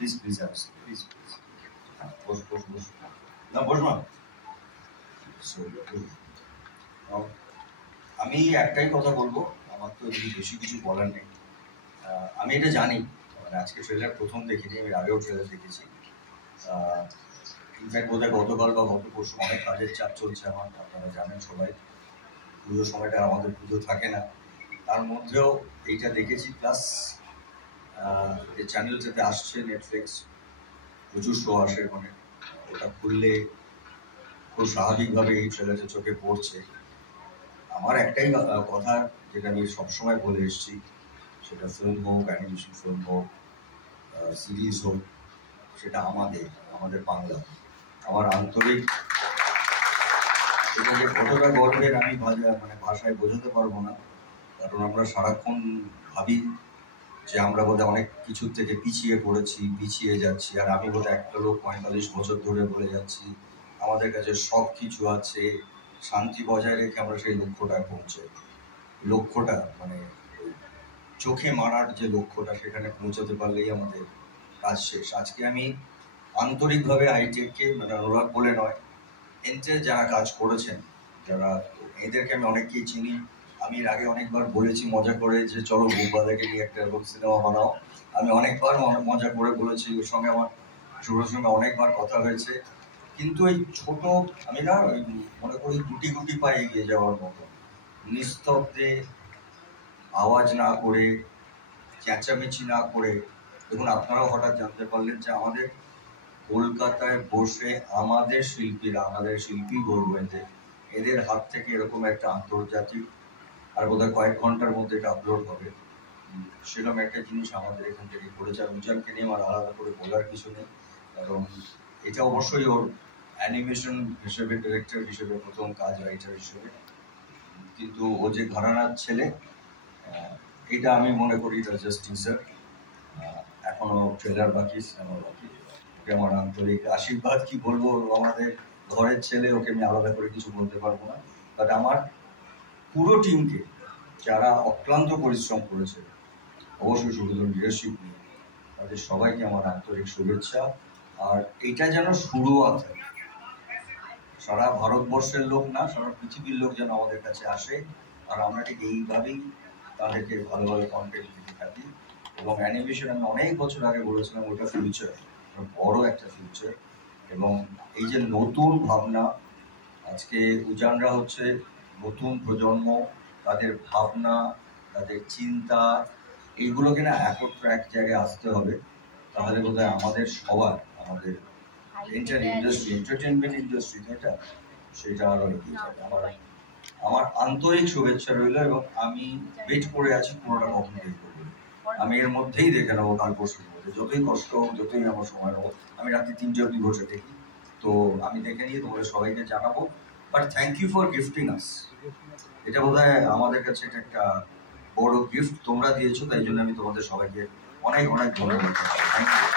Please please please বস বস বস না বস না। আমি একটাই কথা বলবো, আমার তো বেশি কিছু বলার নেই। আমি এটা জানি, মানে আজকে ট্রেলার প্রথম দেখিনি, আমি আগেও ট্রেলার দেখেছি। ইনফ্যাক্ট বোধহয় গতকাল বা গত পরশু অনেক কাজের চাপ চলছে আমার, আপনারা জানেন সবাই। পুজোর সময়টা আমাদের পুজো থাকে না, তার মধ্যেও এইটা দেখেছি। প্লাস এই চ্যানেলটাতে আসছে নেটফ্লিক্স, প্রচুর শো আসে, মানে ওটা খুললে খুব স্বাভাবিকভাবে এই ট্রেলারটা চোখে পড়ছে। আমার একটাই কথা, যেটা আমি সবসময় বলে এসেছি, সেটা ফিল্ম হোক, অ্যানিমেশন ফিল্ম হোক, সিরিজ হোক, সেটা আমাদের বাংলা। আমার আন্তরিক এটা যে কতটা গর্বের আমি ভাষায় বোঝাতে পারবো না। কারণ আমরা সারাক্ষণ ভাবি যে আমরা বোধহয় অনেক কিছুর থেকে পিছিয়ে পড়েছি, পিছিয়ে যাচ্ছি। আর আমি বোধহয় একটা লোক 45 বছর ধরে বলে যাচ্ছি আমাদের কাছে সব কিছু আছে, শান্তি বজায় রেখে আমরা সেই লক্ষ্যটায় পৌঁছে, লক্ষ্যটা মানে চোখে মারার যে লক্ষ্যটা, সেখানে পৌঁছাতে পারলেই আমাদের কাজ শেষ। আজকে আমি আন্তরিকভাবে আইটেককে, মানে অনুরাগ বলে নয়, এতে যারা কাজ করেছেন, যারা, এদেরকে আমি অনেককেই চিনি। আমি এর আগে অনেকবার বলেছি মজা করে যে চলো বোমবাদাকে নিয়ে একটা এরকম সিনেমা বানাও। আমি অনেকবার মজা করে বলেছি, ওর সঙ্গে আমার শুভর সঙ্গে অনেকবার কথা হয়েছে। কিন্তু এই ছোট, আমি না মনে করি গুটি গুটি পায়ে এগিয়ে যাওয়ার মতো, নিস্তব্ধে, আওয়াজ না করে, চেঁচামেচি না করে। দেখুন, আপনারাও হঠাৎ জানতে পারলেন যে আমাদের কলকাতায় বসে আমাদের শিল্পীরা, আমাদের শিল্পী বলবো, এদের হাত থেকে এরকম একটা আন্তর্জাতিক, আর বোধহয় কয়েক ঘন্টার মধ্যে এটা আপলোড হবে, সেরকম একটা জিনিস আমাদের এখান থেকে করেছে। আর উজ্জ্বলকে নিয়ে আমার আলাদা করে বলার কিছু নেই, কারণ এটা অবশ্যই ওর অ্যানিমেশন হিসেবে, ডিরেক্টর হিসেবে প্রথম কাজ, রাইটার হিসেবে। কিন্তু ও যে ঘরানার ছেলে, এটা আমি মনে করি এটা জাস্ট টিজার, এখনো ট্রেলার বাকি, সিনেমা বাকি। ওকে আমার আন্তরিক আশীর্বাদ, কি বলবো, আমাদের ঘরের ছেলে, ওকে আমি আলাদা করে কিছু বলতে পারবো না। বাট আমার পুরো টিমকে, যারা অক্লান্ত পরিশ্রম করেছে, অবশ্যই সুবিধা লিডারশিপ নিয়ে, তাদের সবাইকে আমার আন্তরিক শুভেচ্ছা। আর এটা যেন শুরুয়াত, সারা ভারতবর্ষের লোক না, সারা পৃথিবীর লোক যেন আমাদের কাছে আসে, আর আমরা ঠিক এইভাবেই তাদেরকে ভালো ভালো কন্টেন্ট দিতে থাকি। এবং অ্যানিমেশন, আমি অনেক বছর আগে বলেছিলাম ওটা ফিউচার, বড় একটা ফিউচার। এবং এই যে নতুন ভাবনা, আজকে উজানরা হচ্ছে নতুন প্রজন্ম, তাদের ভাবনা, তাদের চিন্তা, এইগুলোকে না একত্র এক জায়গায় আসতে হবে। তাহলে বোধহয় আমাদের সবার, আমাদের এন্টারটেনমেন্ট ইন্ডাস্ট্রি যেটা, সেটা আরো এগিয়ে যাবে। আমার আন্তরিক শুভেচ্ছা রইল, এবং আমি ওয়েট করে আছি পুরোটা কখন বের করবো। আমি এর মধ্যেই দেখে নেবো, কাল পরশুর মধ্যে, যতই কষ্ট হোক, যতই আমার সময় নেবো। আমি রাত্রি 3টে অবধি বসে দেখি, তো আমি দেখে নিয়ে তোমাদের সবাইকে জানাবো। But thank you for gifting us. এটা বোধহয় আমাদের কাছে এটা একটা বড় গিফট তোমরা দিয়েছো, তাই জন্য আমি তোমাদের সবাইকে অনেক অনেক ধন্যবাদ। Thank you.